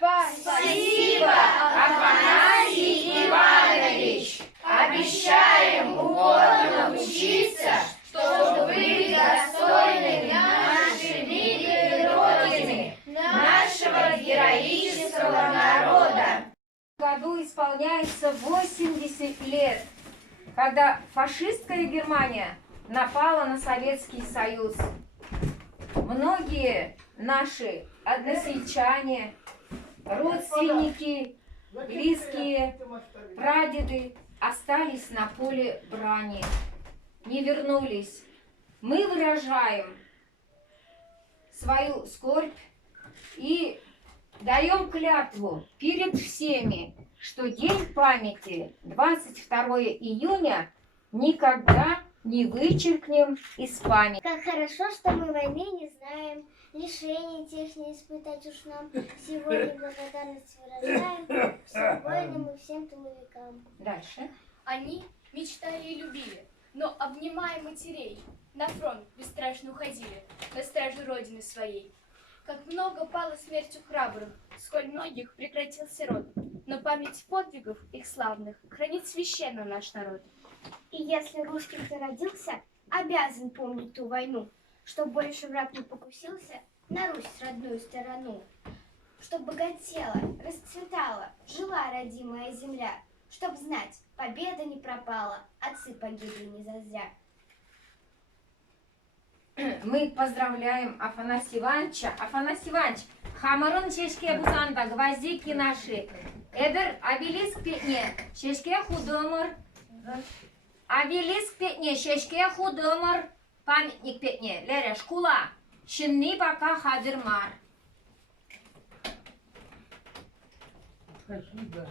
Спасибо, Афанасий Иванович! Обещаем упорно учиться, чтобы быть достойными нашей милой Родины, нашего героического народа. В году исполняется 80 лет, когда фашистская Германия напала на Советский Союз. Многие наши односельчане, родственники, близкие, прадеды остались на поле брани, не вернулись. Мы выражаем свою скорбь и даем клятву перед всеми, что День памяти 22 июня никогда не вычеркнем из памяти. Как хорошо, что мы войны не знаем, лишений тех не испытать уж нам. Сегодня благодарность выражаем всем воинам и всем тыловикам. Дальше. Они мечтали и любили, но, обнимая матерей, на фронт бесстрашно уходили, на стражу Родины своей. Как много пало смертью храбрых, сколь многих прекратился род, но память подвигов их славных хранит священно наш народ. И если русским ты родился, обязан помнить ту войну, чтоб больше враг не покусился на Русь родную сторону, чтоб богатела, расцветала, жила родимая земля, чтоб знать, победа не пропала, отцы погибли не зазря. Мы поздравляем Афанасия Ивановича. Афанасий Иванович, хамырын шешке бузанда, гвоздики наши. Эдер обелиск петне, шешке худомыр. Обелиск петне, шешке худомыр. Памятник петне, лере шкула. Шинни пока хадырмар. Спасибо.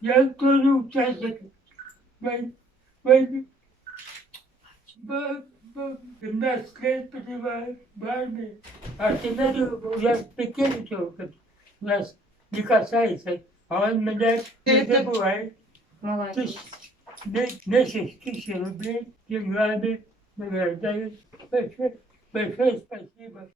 Я тоже участник войны. 17 лет проживаю в армии. А теперь уже Петербург нас не касается, а он меня не забывает. Молодец. Месяц 1000 рублей деньгами награждают. Большое спасибо.